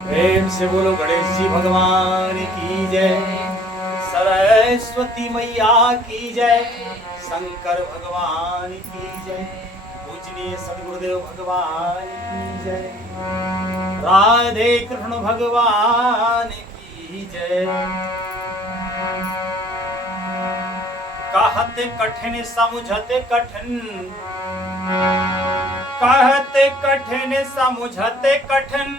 प्रेम से बोलो गणेश जी भगवान की जय, सरस्वती मैया की जय, शंकर भगवान की जय, पूजनीय सदगुरुदेव भगवान की जय, राधे कृष्ण भगवान की जय। कहते कठिन समझते कठिन, कहते कठिन समझते कठिन,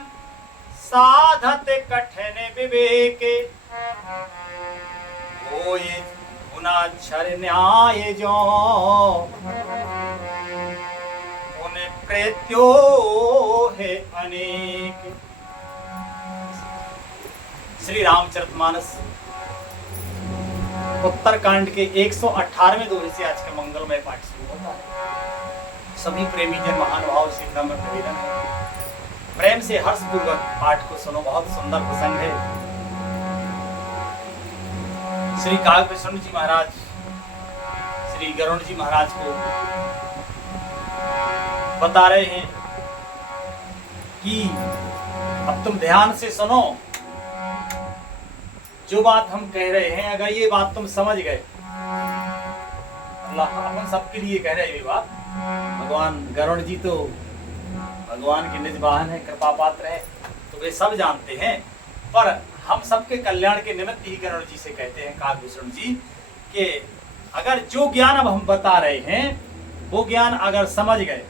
साधत कठिन विवेक, होय गुणाक्षर न्याय जो उन्हें प्रेत्यो है अनेक। श्री रामचरितमानस उत्तरकांड के 118वें दोहे से आज का मंगलमय पाठ शुरू होता है। सभी प्रेमी जन महानुभाव से नम्र निवेदन है, प्रेम से हर्षपूर्वक पाठ को सुनो। बहुत सुंदर प्रसंग है। श्री काव्यप्रसून जी महाराज श्री गरुड़ जी महाराज को बता रहे हैं कि अब तुम ध्यान से सुनो, जो बात हम कह रहे हैं अगर ये बात तुम समझ गए, अल्लाह अपन सबके लिए कह रहे हैं ये बात। भगवान गरुड़ जी तो भगवान के निज वाहन है, कृपा पात्र है, तो वे सब जानते हैं, पर हम सबके कल्याण के निमित्त ही गरुड़ जी से कहते हैं काव्यप्रसून जी कि अगर जो ज्ञान अब हम बता रहे हैं वो ज्ञान अगर समझ गए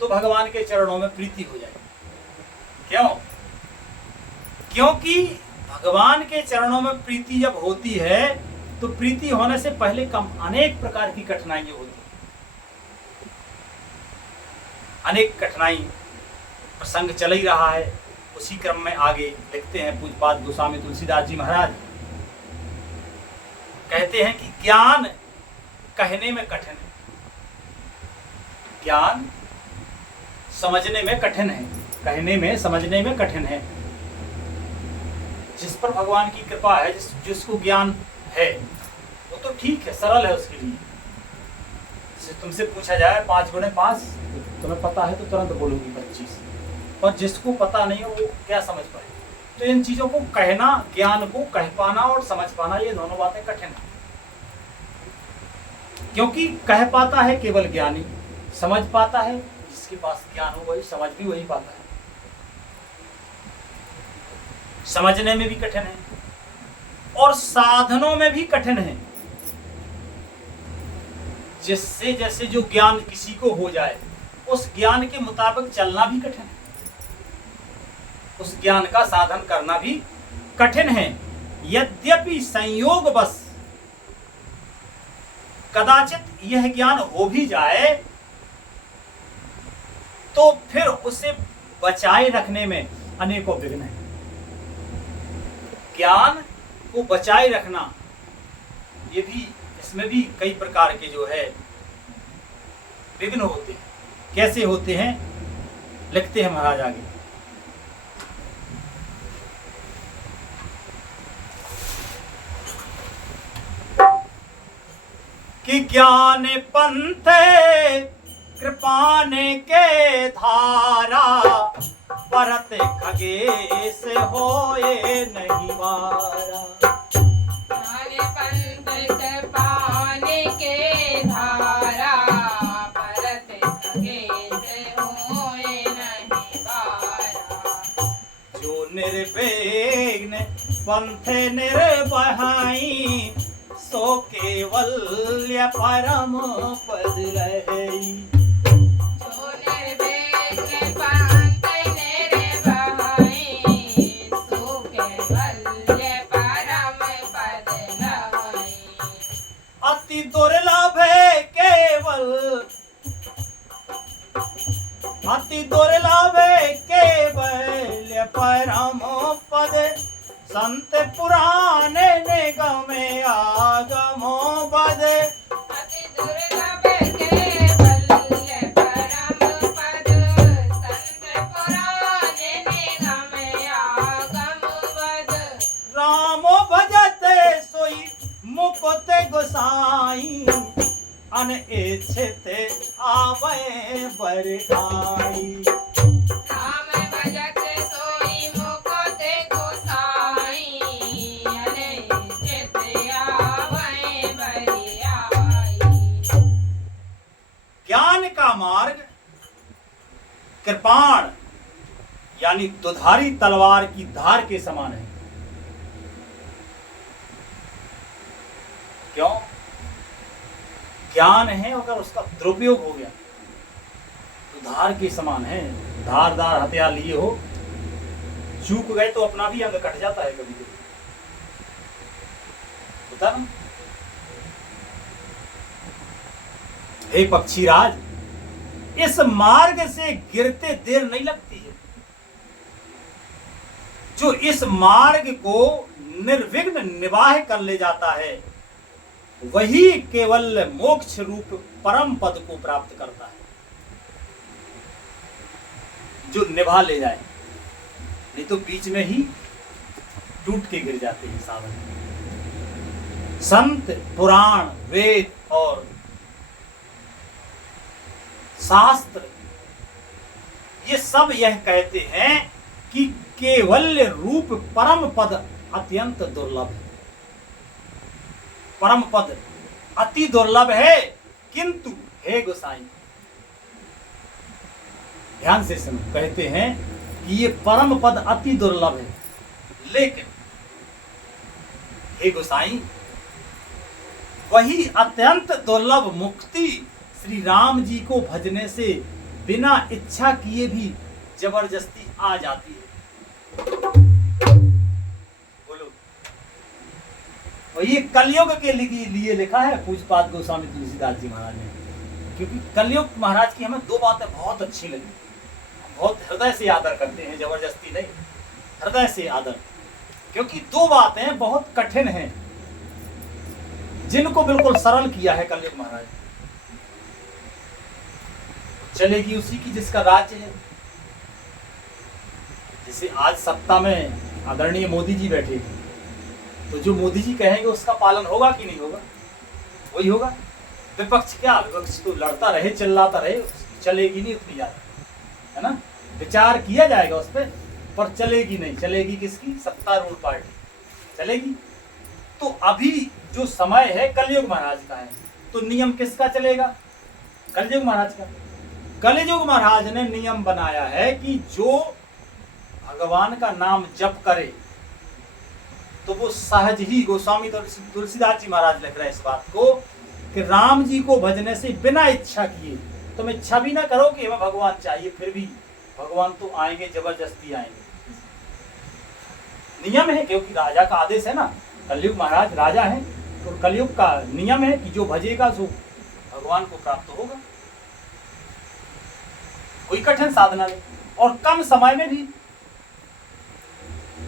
तो भगवान के चरणों में प्रीति हो जाएगी। क्यों? क्योंकि भगवान के चरणों में प्रीति जब होती है तो प्रीति होने से पहले कम अनेक प्रकार की कठिनाइयां होती हैं। अनेक कठिनाई प्रसंग चल ही रहा है, उसी क्रम में आगे लिखते हैं पूज्यपाद गोस्वामी तुलसीदास जी महाराज, कहते हैं कि ज्ञान कहने में कठिन है, ज्ञान समझने में कठिन है, कहने में समझने में कठिन है। जिस पर भगवान की कृपा है, जिसको ज्ञान है वो तो ठीक है, सरल है उसके लिए। तुमसे पूछा जाए 5 गुणे 5, तुम्हें पता है तो तुरंत बोलोगी 25, और जिसको पता नहीं है वो क्या समझ पाए। तो इन चीजों को कहना, ज्ञान को कह पाना और समझ पाना, ये दोनों बातें कठिन है। क्योंकि कह पाता है केवल ज्ञानी, समझ पाता है जिसके पास ज्ञान हो वही समझ भी वही पाता है। समझने में भी कठिन है और साधनों में भी कठिन है। जिससे जैसे जो ज्ञान किसी को हो जाए उस ज्ञान के मुताबिक चलना भी कठिन है, उस ज्ञान का साधन करना भी कठिन है। यद्यपि संयोग बस कदाचित यह ज्ञान हो भी जाए तो फिर उसे बचाए रखने में अनेकों विघ्न हैं। ज्ञान को बचाए रखना, ये भी, इसमें भी कई प्रकार के जो है विघ्न होते हैं। कैसे होते हैं लिखते हैं महाराज आगे, कि ज्ञान पंथ कृपाने के धारा, परत खगेश होए नहीं वारा। ज्ञान पंथ कृपाने के धारा, परत खगेश होए नहीं वारा। जो निर्विघ्न पंथ निर्वहाई, सो केवल्य परम पद रही। जो निर्विघ्न पंथ निर्वहाई, सो केवल्य परम पद रही। अति दुर्लभ है केवल, अति दुर्लभ है केवल परम पद, संत पुराने निगमे आगमो बद। अति दुर्लभ केवल्य परम पद, संत पुराने निगम आगम बद। रामो भजते सोई मुकुत गोसाई, अन इच्छित आवे बर आई। राम भजत सोई कृपाण यानी दुधारी तलवार की धार के समान है। क्यों? ज्ञान है, अगर उसका दुरुपयोग हो गया तो धार के समान है। धारदार हथियार लिए हो, चूक गए तो अपना भी अंग कट जाता है कभी कभी, होता ना। हे पक्षीराज, इस मार्ग से गिरते देर नहीं लगती है। जो इस मार्ग को निर्विघ्न निवाह कर ले जाता है वही केवल मोक्ष रूप परम पद को प्राप्त करता है। जो निभा ले जाए, नहीं तो बीच में ही टूट के गिर जाते हैं साधन। संत, पुराण, वेद और शास्त्र ये सब यह कहते हैं कि केवल्य रूप परम पद अत्यंत दुर्लभ है। परम पद अति दुर्लभ है, किंतु हे गोसाई, ध्यान से सुनो, कहते हैं कि ये परम पद अति दुर्लभ है, लेकिन हे गोसाई, वही अत्यंत दुर्लभ मुक्ति श्री राम जी को भजने से बिना इच्छा किए भी जबरदस्ती आ जाती है। बोलो। और ये कलयुग के लिए लिखा है पूज्यपाद गोस्वामी तुलसीदास जी महाराज ने, क्योंकि कलयुग महाराज की हमें दो बातें बहुत अच्छी लगी, बहुत हृदय से आदर करते हैं, जबरदस्ती नहीं, हृदय से आदर, क्योंकि दो बातें बहुत कठिन हैं जिनको बिल्कुल सरल किया है कलयुग महाराज। चलेगी उसी की जिसका राज्य है। जैसे आज सत्ता में आदरणीय मोदी जी बैठे, तो जो मोदी जी कहेंगे उसका पालन होगा कि नहीं होगा? वही होगा। विपक्ष क्या, विपक्ष तो लड़ता रहे, चिल्लाता रहे, चलेगी नहीं उतनी ज्यादा, है ना। विचार किया जाएगा उस पर चलेगी नहीं। चलेगी किसकी? सत्तारूढ़ पार्टी चलेगी। तो अभी जो समय है कलयुग महाराज का है, तो नियम किसका चलेगा? कलयुग महाराज का। कलयुग महाराज ने नियम बनाया है कि जो भगवान का नाम जप करे तो वो सहज ही, गोस्वामी तुलसीदास जी महाराज लिख रहे हैं इस बात को, कि राम जी को भजने से बिना इच्छा किए, तुम इच्छा भी ना करो कि हमें भगवान चाहिए, फिर भी भगवान तो आएंगे, जबरदस्ती आएंगे। नियम है, क्योंकि राजा का आदेश है ना, कलयुग महाराज राजा है, तो कलयुग का नियम है कि जो भजेगा सो भगवान को प्राप्त होगा। कोई कठिन साधना नहीं, और कम समय में भी।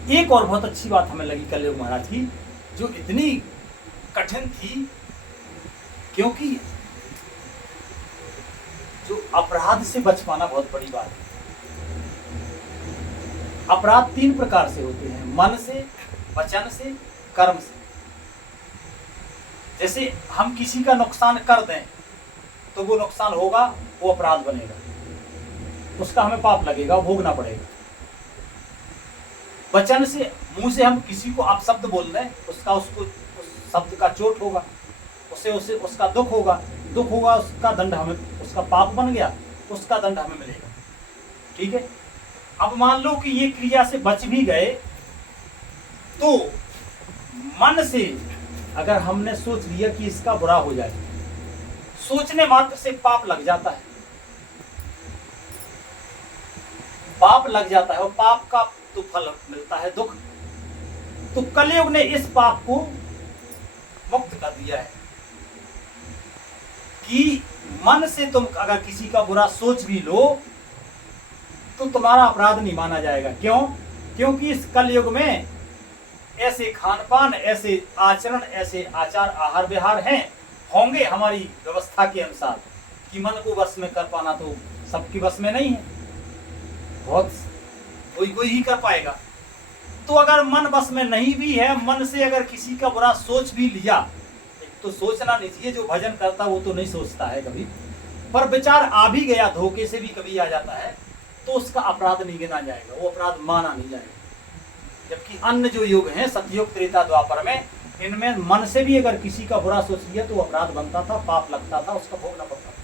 एक और बहुत अच्छी बात हमें लगी कलयुग महाराज की, जो इतनी कठिन थी, क्योंकि जो अपराध से बच पाना बहुत बड़ी बात है। अपराध तीन प्रकार से होते हैं, मन से, वचन से, कर्म से। जैसे हम किसी का नुकसान कर दें तो वो नुकसान होगा, वो अपराध बनेगा, उसका हमें पाप लगेगा, भोगना पड़ेगा। वचन से, मुंह से हम किसी को अपशब्द बोल दें, उसका उसको उस शब्द का चोट होगा, उसे उसका दुख होगा, उसका दंड हमें, उसका पाप बन गया, उसका दंड हमें मिलेगा। ठीक है। अब मान लो कि ये क्रिया से बच भी गए, तो मन से अगर हमने सोच लिया कि इसका बुरा हो जाए, सोचने मात्र से पाप लग जाता है, पाप लग जाता है, और पाप का तो फल मिलता है दुख। तो कलयुग ने इस पाप को मुक्त कर दिया है कि मन से तुम अगर किसी का बुरा सोच भी लो तो तुम्हारा अपराध नहीं माना जाएगा। क्यों? क्योंकि इस कलयुग में ऐसे खान पान, ऐसे आचरण, ऐसे आचार आहार विहार हैं, होंगे हमारी व्यवस्था के अनुसार, कि मन को वश में कर पाना तो सबकी वश में नहीं है, बहुत कोई ही कर पाएगा। तो अगर मन बस में नहीं भी है, मन से अगर किसी का बुरा सोच भी लिया, तो सोचना नहीं चाहिए, जो भजन करता वो तो नहीं सोचता है कभी, पर विचार आ भी गया, धोखे से भी कभी आ जाता है, तो उसका अपराध नहीं गिना जाएगा, वो अपराध माना नहीं जाएगा। जबकि अन्य जो युग हैं, सतयुग, त्रेता, द्वापर में, इनमें मन से भी अगर किसी का बुरा सोच लिया तो अपराध बनता था, पाप लगता था, उसका भोगना पड़ता था।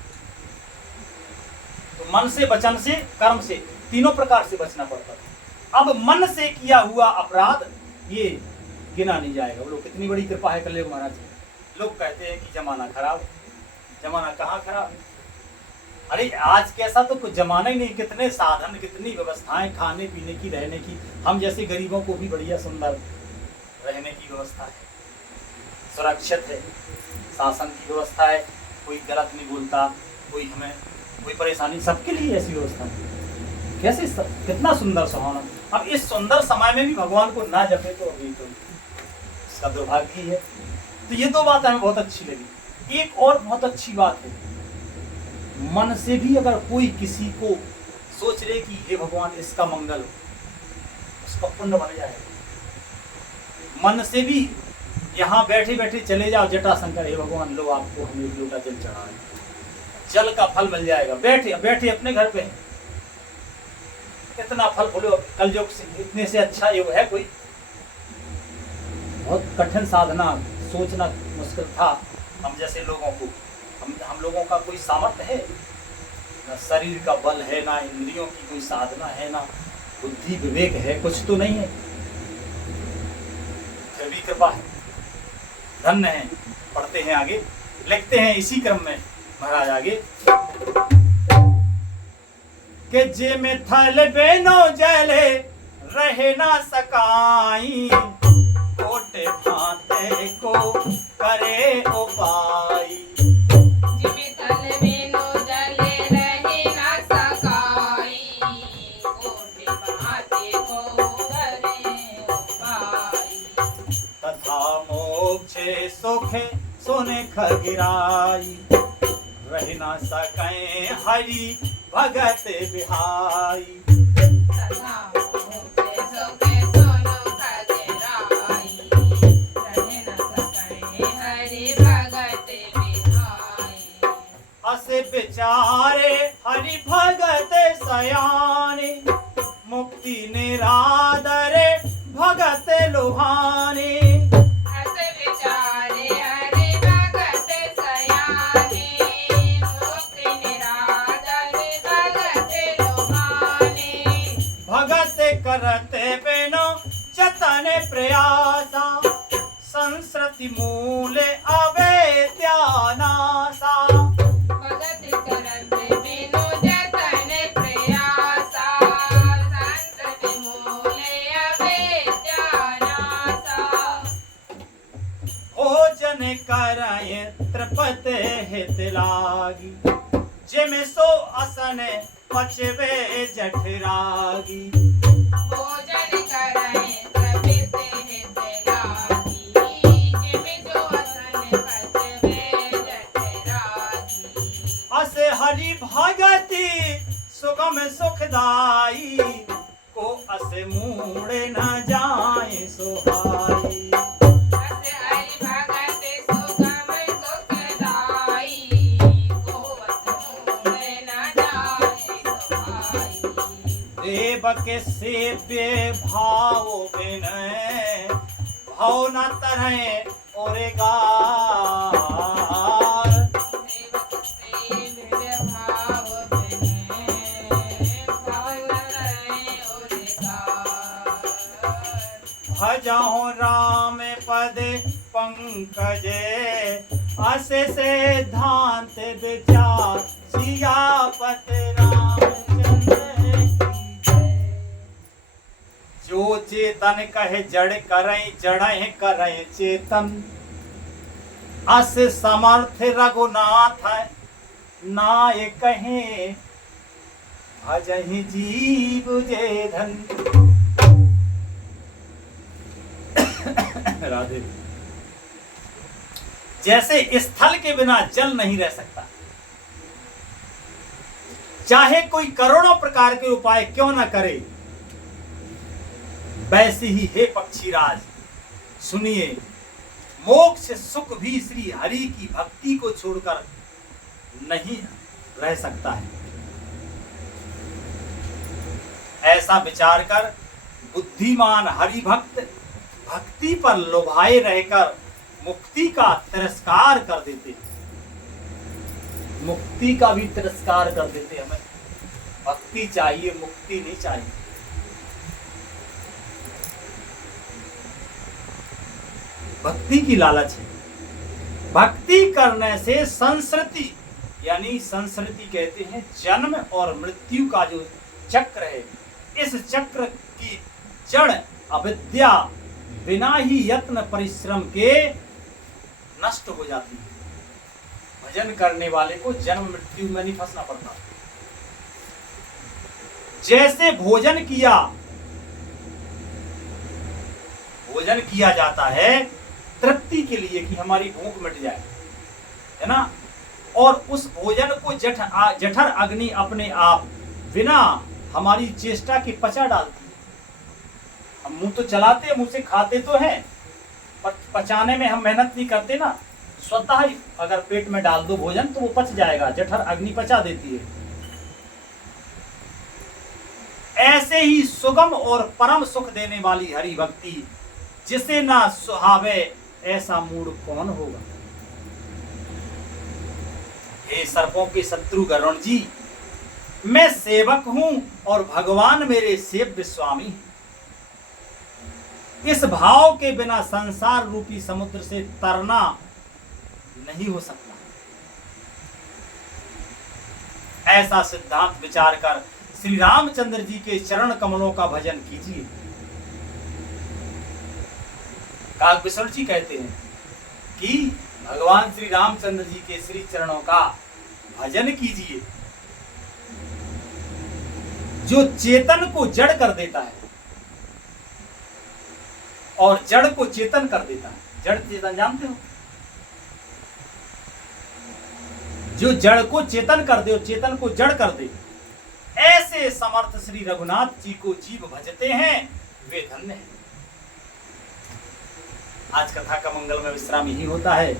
तो मन से, वचन से, कर्म से, तीनों प्रकार से बचना पड़ता था। अब मन से किया हुआ अपराध ये गिना नहीं जाएगा। बोलो कितनी बड़ी कृपा है कलयुग महाराज की। लोग कहते हैं कि जमाना खराब है। जमाना कहाँ खराब है? अरे आज कैसा तो कुछ जमाना ही नहीं। कितने साधन, कितनी व्यवस्थाएं खाने पीने की, रहने की। हम जैसे गरीबों को भी बढ़िया सुंदर रहने की व्यवस्था है, सुरक्षित है, शासन की व्यवस्था है, कोई गलत नहीं बोलता, कोई हमें कोई परेशानी, सबके लिए ऐसी व्यवस्था है। कैसे कितना सुंदर सुहाना। अब इस सुंदर समय में भी भगवान को ना जपे तो अभी तो इसका दुर्भाग्य ही है। तो ये दो बातें हमें बहुत अच्छी लगी। एक और बहुत अच्छी बात है, मन से भी अगर कोई किसी को सोच ले कि हे भगवान इसका मंगल हो, उसका पुण्य बन जाएगा। मन से भी यहाँ बैठे बैठे चले जाओ जटाशंकर, हे भगवान लो आपको हम एक लोटा जल चढ़ाएं, जल का फल मिल जाएगा। बैठे बैठे अपने घर पे इतना फल। बोलो कलयुग से इतने से अच्छा योग है कोई? बहुत कठिन साधना, सोचना मुश्किल था हम जैसे लोगों को। हम लोगों का कोई सामर्थ्य है ना, शरीर का बल है ना, इंद्रियों की कोई साधना है ना, बुद्धि विवेक है, कुछ तो नहीं है। फिर भी कृपा है, धन्य है। पढ़ते हैं आगे, लिखते हैं इसी क्रम में महाराज आगे कि जे में थल बेनो जले रहे ना सकाई, कोटे भाते को करे उपाई। जिमे तल बिनु जले रहे ना सकाई, कोटि भाते को करे उपाई। तथा मोक्षे सुखे सोने खगिराई, रह ना सकें हरि भगत बिहाई। तथा मुखे सुखे सोनो खगराई, रहे न सके हरि भगत बिहाई। असे बिचारे हरि भगत सयाने, मुक्ति निरादरे भगत लुभाने। अस विचारे हरि भगत सयाने, मुक्ति निरादर भगत लुभाने। भगत करते बिनो जतन प्रयासा, संस्कृति मूल अवेद्यानासा। भगत करत बिनु जतन प्रयासा, संस्कृति मूले अवेद्यानासा। भोजन करय त्रिपत हित लागी, जिम सो असन पचवे जठरागी। भोजन करय त्रिपित हित लागी, जिमि जो असन पचवे जठरागी। अस हरि भगति सुगम सुखदाई, को अस मूड़ न जाए सोहाई। अस हरि भगत सुगम सुखदाई, को अस मूढ़ न जाए सोहाई। देव के सेव्य भाव विनय, भाव न तरह और गार। सेवक सेव्य भाव बिने, भाव न करे उदिगार। भजहु राम पद पंकजे, अस सिद्धांत विचार सियापत रामचंद्र की जय। जो चेतन कहे जड़ करय, जड़हि करय चेतन। अस समर्थ रघुनाथ नाय कहे, भजहि जीव जे धन। राधे। जैसे स्थल के बिना जल नहीं रह सकता, चाहे कोई करोड़ों प्रकार के उपाय क्यों न करे, वैसे ही हे पक्षीराज सुनिए, मोक्ष सुख भी श्री हरि की भक्ति को छोड़कर नहीं रह सकता है। ऐसा विचार कर बुद्धिमान हरि भक्त भक्ति पर लुभाए रहकर मुक्ति का तिरस्कार कर देते, मुक्ति का भी तिरस्कार कर देते। हमें भक्ति चाहिए, मुक्ति नहीं चाहिए। भक्ति की लालच है। भक्ति करने से संस्कृति, यानी संस्कृति कहते हैं जन्म और मृत्यु का जो चक्र है, इस चक्र की जड़ अविद्या बिना ही यत्न परिश्रम के नष्ट हो जाती है। भजन करने वाले को जन्म मृत्यु में नहीं फंसना पड़ता। जैसे भोजन किया जाता है तृप्ति के लिए कि हमारी भूख मिट जाए, है ना, और उस भोजन को जठर अग्नि अपने आप बिना हमारी चेष्टा के पचा डालती है। हम मुंह तो चलाते हैं, मुंह से खाते तो हैं, पर पचाने में हम मेहनत नहीं करते ना, स्वतः ही अगर पेट में डाल दो भोजन तो वो पच जाएगा, जठर अग्नि पचा देती है। ऐसे ही सुगम और परम सुख देने वाली हरि भक्ति जिसे ना सुहावे ऐसा मूड कौन होगा। हे सर्पों के शत्रु गरुण जी, मैं सेवक हूं और भगवान मेरे सेव्य स्वामी हैं। इस भाव के बिना संसार रूपी समुद्र से तरना नहीं हो सकता। ऐसा सिद्धांत विचार कर श्री रामचंद्र जी के चरण कमलों का भजन कीजिए। काकभूषण जी कहते हैं कि भगवान श्री रामचंद्र जी के श्री चरणों का भजन कीजिए, जो चेतन को जड़ कर देता है और जड़ को चेतन कर देता है। जड़ चेतन जानते हो, जो जड़ को चेतन कर दे और चेतन को जड़ कर दे, ऐसे समर्थ श्री रघुनाथ जी को जीव भजते हैं वे धन्य हैं। आज कथा का मंगल में विश्राम यही होता है।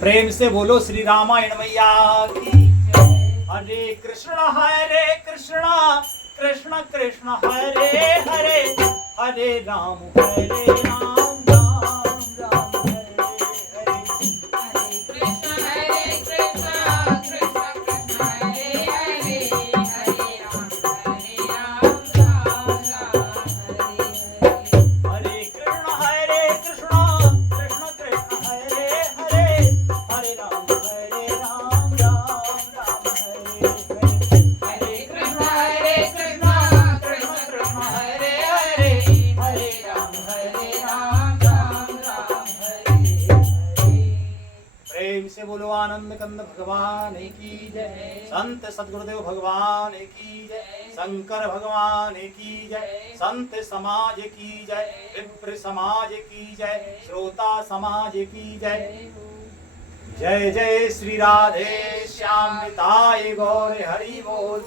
प्रेम से बोलो श्री रामायण मैया की जय। हरे कृष्ण कृष्ण कृष्ण हरे हरे, हरे राम राम राम राम हरे हरे। हरे कृष्ण कृष्ण कृष्ण हरे हरे, हरे राम राम राम हरे हरे। हरे कृष्ण कृष्ण कृष्ण हरे हरे, हरे राम राम राम हरे हरे। हरे कृष्ण कृष्ण कृष्ण हरे हरे, हरे राम राम राम हरे हरे। प्रेम से बोलो आनंद कंद भगवान की जय। संत सद्गुरुदेव भगवान की जय। शंकर भगवान की जय। संत समाज की जय। विप्र समाज की जय। श्रोता समाज की जय। जय जय श्री राधे श्याम निताय गौर हरि बोल।